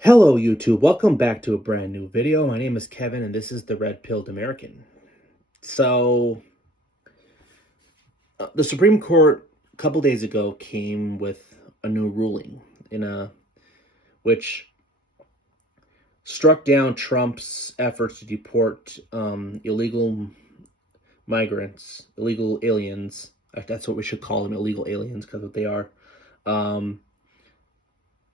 Hello YouTube, welcome back to a brand new video. My name is Kevin and this is the Red Pilled American. So, the Supreme Court a couple days ago came with a new ruling which struck down Trump's efforts to deport illegal migrants, illegal aliens. That's what we should call them, illegal aliens, because what they are.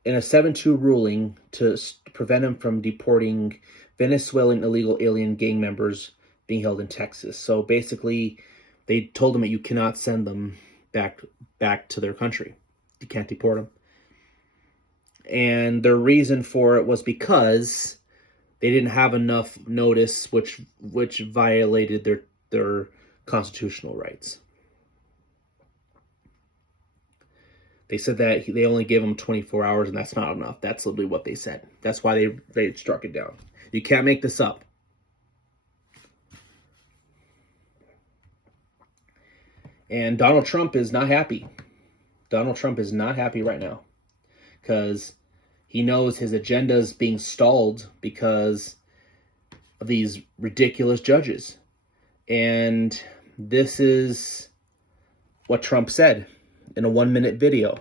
In a 7-2 ruling to prevent him from deporting Venezuelan illegal alien gang members being held in Texas. So basically, they told him that you cannot send them back to their country. You can't deport them. And their reason for it was because they didn't have enough notice, which violated their constitutional rights. They said that they only gave them 24 hours, and that's not enough. That's literally what they said. That's why they struck it down. You can't make this up. And Donald Trump is not happy. Donald Trump is not happy right now because he knows his agenda is being stalled because of these ridiculous judges. And this is what Trump said in a 1-minute video.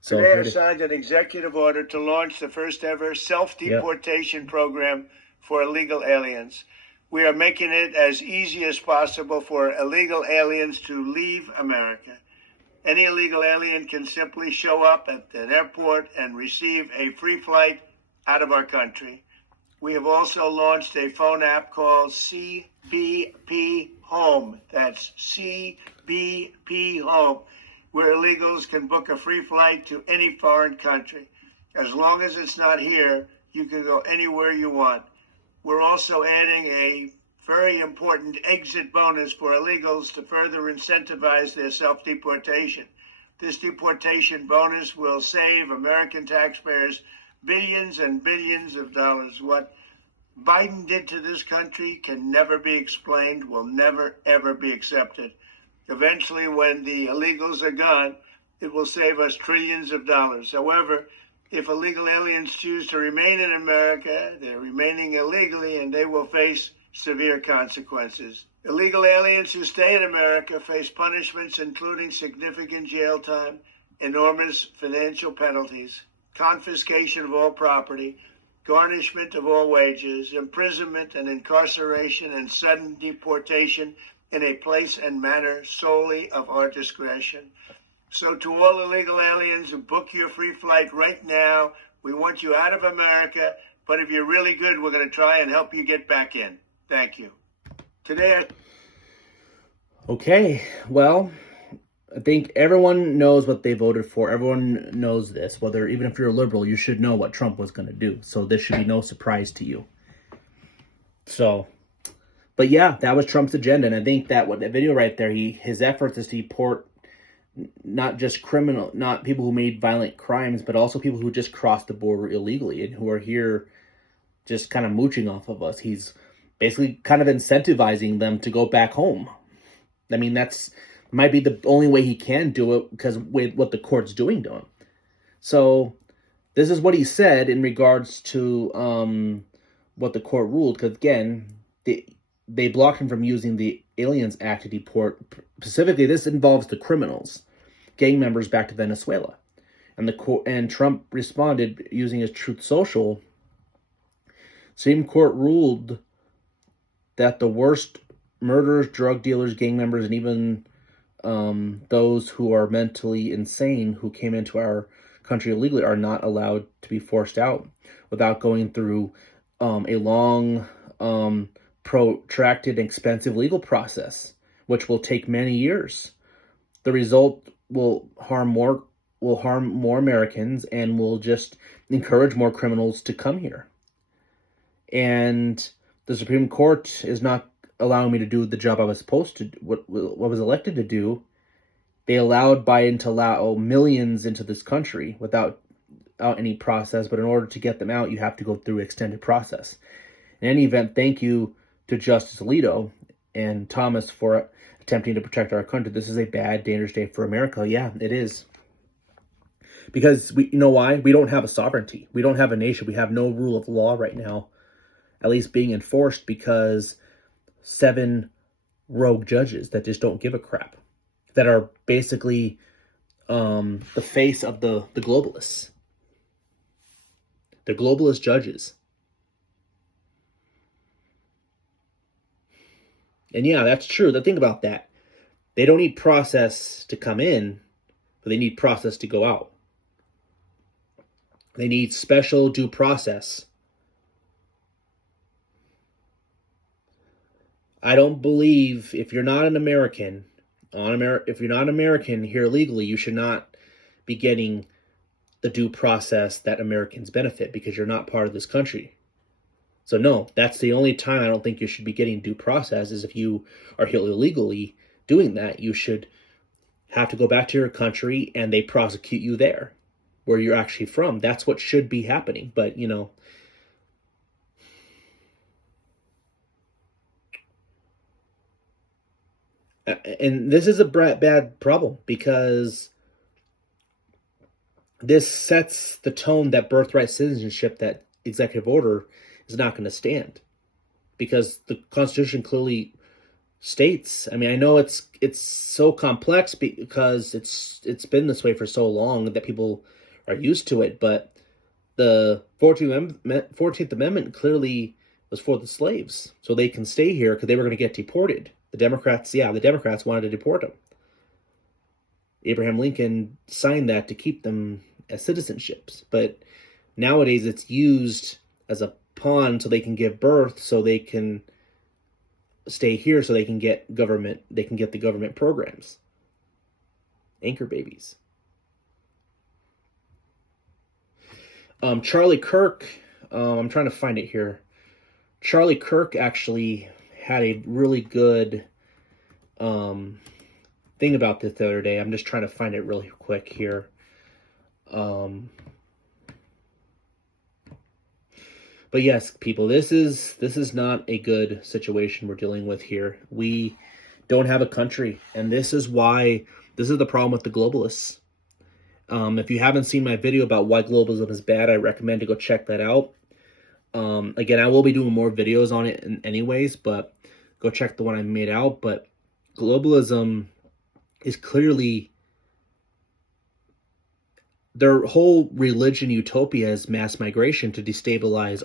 So today I signed an executive order to launch the first ever self-deportation program for illegal aliens. We are making it as easy as possible for illegal aliens to leave America. Any illegal alien can simply show up at an airport and receive a free flight out of our country. We have also launched a phone app called CBP Home. That's CBP Home, where illegals can book a free flight to any foreign country. As long as it's not here, you can go anywhere you want. We're also adding a very important exit bonus for illegals to further incentivize their self-deportation. This deportation bonus will save American taxpayers billions and billions of dollars. What Biden did to this country can never be explained, will never, ever be accepted. Eventually, when the illegals are gone, it will save us trillions of dollars. However, if illegal aliens choose to remain in America, they're remaining illegally and they will face severe consequences. Illegal aliens who stay in America face punishments including significant jail time, enormous financial penalties, confiscation of all property, garnishment of all wages, imprisonment and incarceration, and sudden deportation in a place and manner solely of our discretion. So to all illegal aliens who book your free flight right now, we want you out of America, but if you're really good, we're going to try and help you get back in. Thank you. Okay, well, I think everyone knows what they voted for. Everyone knows this. Even if you're a liberal, you should know what Trump was going to do. So this should be no surprise to you. But yeah, that was Trump's agenda. And I think that what that video right there, his efforts is to deport not people who made violent crimes, but also people who just crossed the border illegally and who are here just kind of mooching off of us. He's basically kind of incentivizing them to go back home. I mean, might be the only way he can do it because with what the court's doing to him. So this is what he said in regards to what the court ruled. Because again, they blocked him from using the Aliens Act to deport. Specifically, this involves the criminals, gang members, back to Venezuela. And Trump responded using his Truth Social. Supreme Court ruled that the worst murderers, drug dealers, gang members, and even those who are mentally insane who came into our country illegally are not allowed to be forced out without going through a long, protracted, expensive legal process, which will take many years. The result will harm more Americans and will just encourage more criminals to come here. And the Supreme Court is not allowing me to do the job I was supposed to, what was elected to do. They allowed Biden to allow millions into this country without any process, but in order to get them out, you have to go through an extended process. In any event, thank you to Justice Alito and Thomas for attempting to protect our country. This is a bad, dangerous day for America. Yeah, it is. Because you know why? We don't have a sovereignty. We don't have a nation. We have no rule of law right now, at least being enforced, because 7 rogue judges that just don't give a crap, that are basically the face of the globalists. They're globalist judges. And yeah, that's true. The thing about that, they don't need process to come in, but they need process to go out. They need special due process. I don't believe if you're not an American, if you're not an American here legally, you should not be getting the due process that Americans benefit, because you're not part of this country. So no, that's the only time I don't think you should be getting due process, is if you are here illegally doing that. You should have to go back to your country and they prosecute you there, where you're actually from. That's what should be happening. But, you know, and this is a bad problem, because this sets the tone that birthright citizenship, that executive order, is not going to stand, because the Constitution clearly states. I mean, I know it's so complex because it's been this way for so long that people are used to it, but the 14th Amendment clearly was for the slaves, so they can stay here because they were going to get deported. The Democrats wanted to deport them. Abraham Lincoln signed that to keep them as citizenships, but nowadays it's used as a pawn so they can give birth, so they can stay here, so they can get the government programs. Anchor babies. Charlie Kirk, I'm trying to find it here. Charlie Kirk actually had a really good thing about this the other day. I'm just trying to find it really quick here. But yes, people, this is not a good situation we're dealing with here. We don't have a country, and this is the problem with the globalists. If you haven't seen my video about why globalism is bad, I recommend to go check that out. Again, I will be doing more videos on it anyways, but go check the one I made out. But globalism is clearly, their whole religion utopia is mass migration to destabilize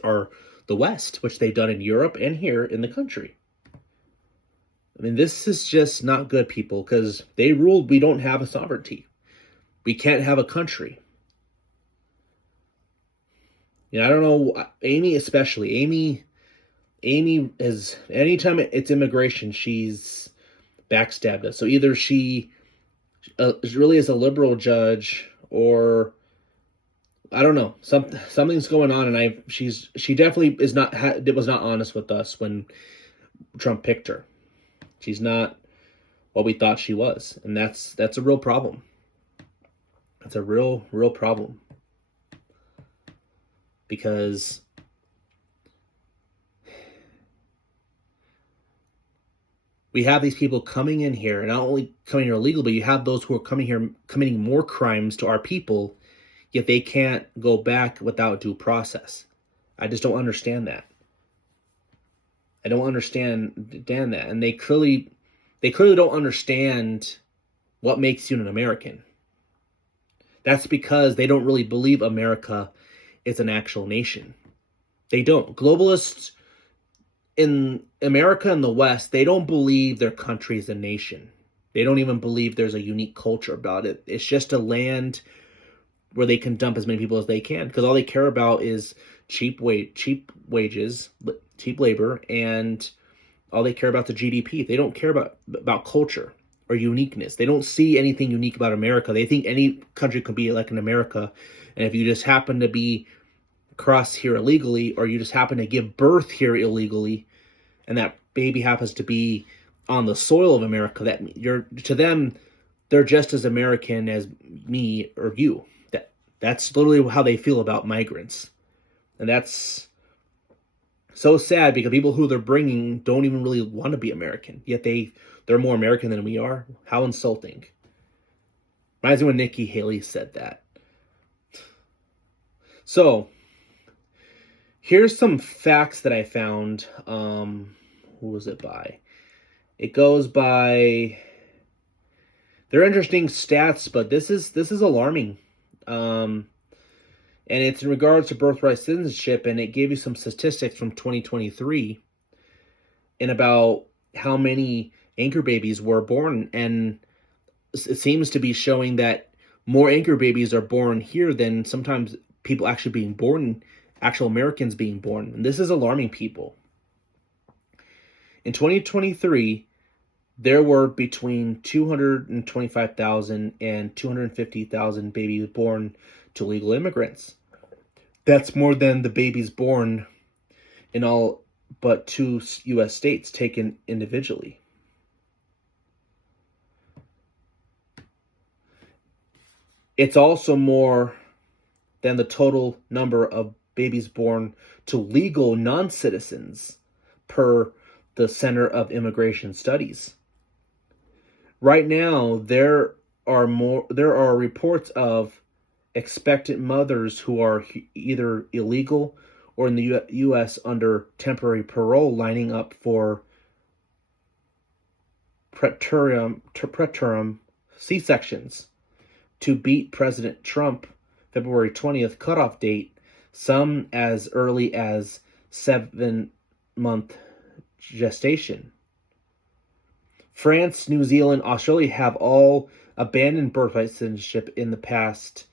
the West, which they've done in Europe and here in the country. I mean, this is just not good, people, because they ruled we don't have a sovereignty. We can't have a country. I don't know, Amy especially. Amy is, anytime it's immigration, she's backstabbed us. So either she really is a liberal judge, or I don't know, something's going on, and she definitely was not honest with us when Trump picked her. She's not what we thought she was, and that's a real problem. That's a real problem, because we have these people coming in here, and not only coming here illegal, but you have those who are coming here committing more crimes to our people, yet they can't go back without due process. I just don't understand that. I don't understand that. And they clearly don't understand what makes you an American. That's because they don't really believe America is an actual nation. They don't. Globalists in America and the West, they don't believe their country is a nation. They don't even believe there's a unique culture about it. It's just a land where they can dump as many people as they can, because all they care about is cheap wages, cheap labor, and all they care about the GDP. They don't care about culture or uniqueness. They don't see anything unique about America. They think any country could be like an America, and if you just happen to be crossed here illegally, or you just happen to give birth here illegally, and that baby happens to be on the soil of America, to them, they're just as American as me or you. That's literally how they feel about migrants. And that's so sad, because people who they're bringing don't even really want to be American, yet they're more American than we are. How insulting. Reminds me when Nikki Haley said that. So, here's some facts that I found. Who was it by? It goes by... They're interesting stats, but this is alarming. And it's in regards to birthright citizenship, and it gave you some statistics from 2023 and about how many anchor babies were born, and it seems to be showing that more anchor babies are born here than sometimes people actually being born, actual Americans being born. And this is alarming people. In 2023, there were between 225,000 and 250,000 babies born to legal immigrants. That's more than the babies born in all but 2 U.S. states taken individually. It's also more than the total number of babies born to legal non-citizens per the Center of Immigration Studies. Right now, there are reports of expectant mothers who are either illegal or in the U.S. under temporary parole lining up for preterm C-sections to beat President Trump February 20th cutoff date, some as early as 7-month gestation. France, New Zealand, Australia have all abandoned birthright citizenship in the past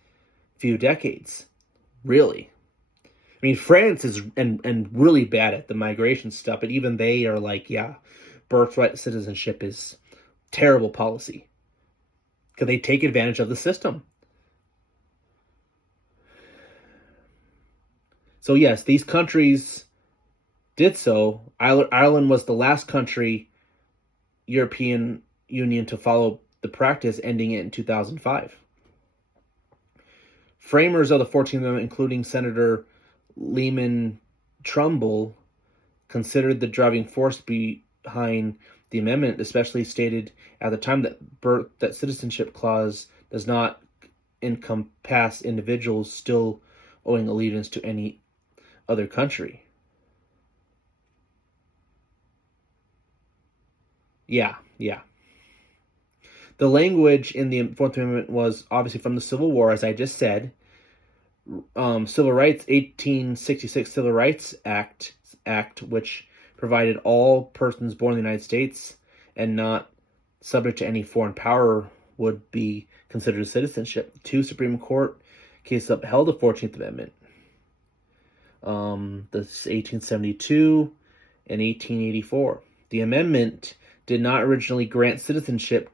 few decades. Really. I mean, France is and really bad at the migration stuff, but even they are like, yeah, birthright citizenship is terrible policy. Because they take advantage of the system. So yes, these countries did so. Ireland was the last country, European Union, to follow the practice, ending it in 2005. Framers of the 14th Amendment, including Senator Lyman Trumbull, considered the driving force behind the amendment, especially stated at the time that citizenship clause does not encompass individuals still owing allegiance to any other country. Yeah. The language in the 14th Amendment was obviously from the Civil War, as I just said. Civil Rights, 1866 Civil Rights Act, which provided all persons born in the United States and not subject to any foreign power would be considered citizenship. 2 Supreme Court cases upheld the 14th Amendment. The 1872 and 1884. The amendment did not originally grant citizenship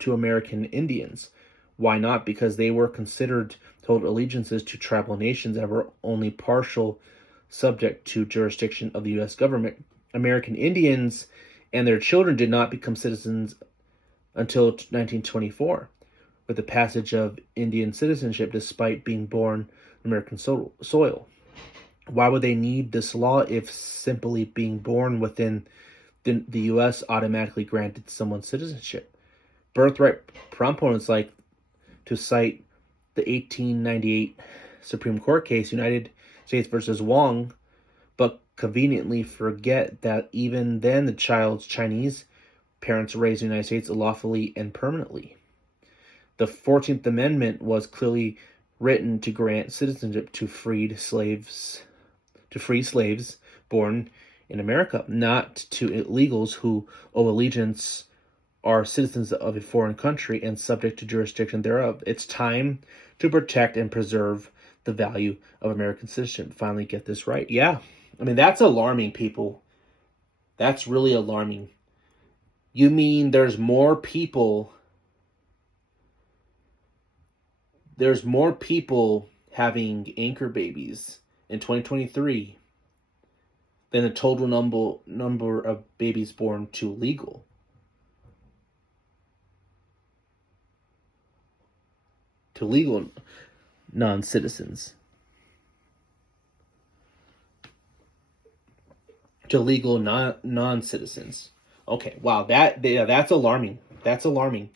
to American Indians. Why not? Because they were considered total allegiances to tribal nations that were only partial subject to jurisdiction of the U.S. government. American Indians and their children did not become citizens until 1924, with the passage of Indian citizenship despite being born on American soil. Why would they need this law if simply being born within the U.S. automatically granted someone citizenship? Birthright proponents like to cite the 1898 Supreme Court case, United States versus Wong, but conveniently forget that even then the child's Chinese parents raised in the United States lawfully and permanently. The 14th Amendment was clearly written to grant citizenship to free slaves born in America, not to illegals who owe allegiance, are citizens of a foreign country and subject to jurisdiction thereof. It's time to protect and preserve the value of American citizenship. Finally get this right. Yeah. I mean, that's alarming, people. That's really alarming. You mean there's more people having anchor babies in 2023 than the total number of babies born to legal. To legal non-citizens. To legal non-citizens. Okay, wow, that's alarming. That's alarming.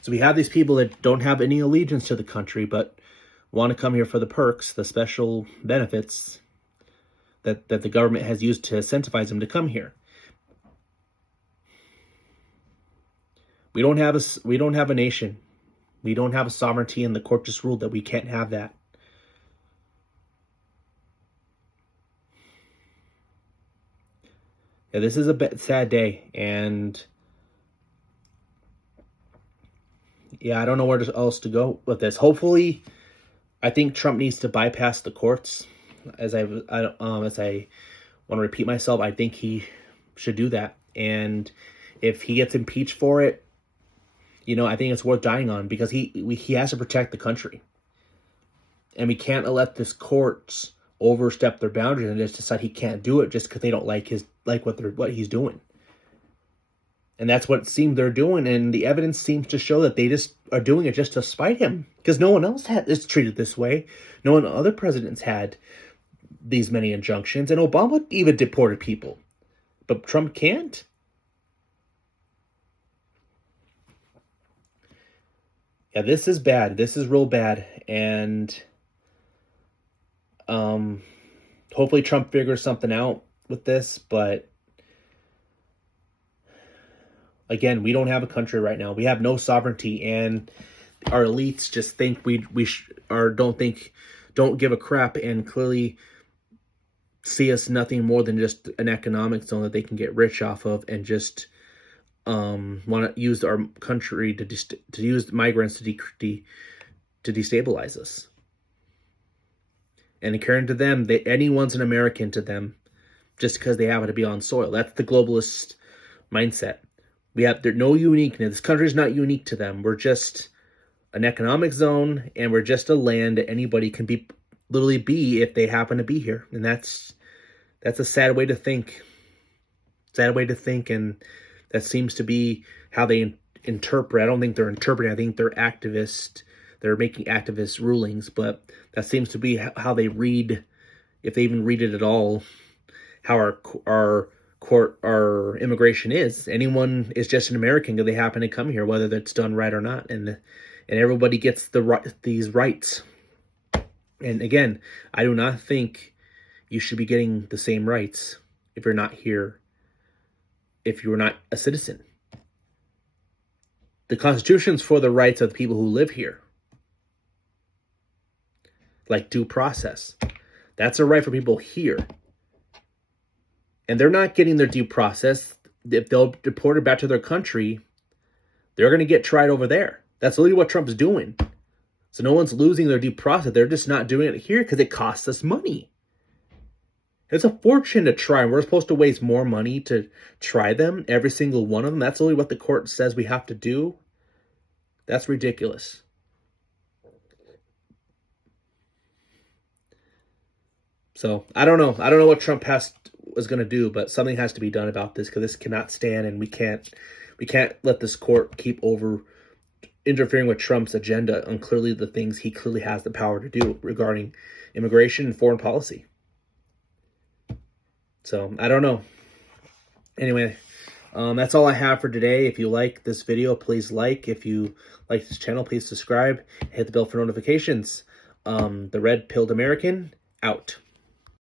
So we have these people that don't have any allegiance to the country, but want to come here for the perks, the special benefits that the government has used to incentivize them to come here. We don't have a nation. We don't have a sovereignty, and the court just ruled that we can't have that. Yeah, this is a sad day, and yeah, I don't know where else to go with this. Hopefully, I think Trump needs to bypass the courts. As I want to repeat myself, I think he should do that. And if he gets impeached for it, you know, I think it's worth dying on, because he has to protect the country, and we can't let this courts overstep their boundaries and just decide he can't do it just because they don't like what he's doing. And that's what it seems they're doing, and the evidence seems to show that they just are doing it just to spite him, because no one else is treated this way. No one other presidents had these many injunctions, and Obama even deported people, but Trump can't. Yeah, this is bad. This is real bad, and hopefully Trump figures something out with this. But again, we don't have a country right now. We have no sovereignty, and our elites just think don't give a crap, and clearly see us nothing more than just an economic zone that they can get rich off of, and just want to use our country to use migrants to destabilize us. And according to them, anyone's an American to them just because they happen to be on soil. That's the globalist mindset. There's no uniqueness. This country's not unique to them. We're just an economic zone, and we're just a land that anybody can literally be if they happen to be here. And that's a sad way to think. Sad way to think, and that seems to be how they interpret. I don't think they're interpreting. I think they're activists. They're making activist rulings, but that seems to be how they read, if they even read it at all, how our immigration is. Anyone is just an American because they happen to come here, whether that's done right or not, and everybody gets these rights. And again, I do not think you should be getting the same rights if you're not here, if you're not a citizen. The Constitution's for the rights of the people who live here, like due process. That's a right for people here. And they're not getting their due process. If they'll deport it back to their country, they're going to get tried over there. That's literally what Trump's doing. So no one's losing their due process. They're just not doing it here because it costs us money. It's a fortune to try. We're supposed to waste more money to try them, every single one of them. That's literally what the court says we have to do. That's ridiculous. So I don't know. I don't know what Trump was going to do, but something has to be done about this, because this cannot stand, and we can't let this court keep interfering with Trump's agenda on clearly the things he clearly has the power to do regarding immigration and foreign policy. So I don't know. Anyway, that's all I have for today. If you like this video, please like. If you like this channel, please subscribe. Hit the bell for notifications. The Red Pilled American, out.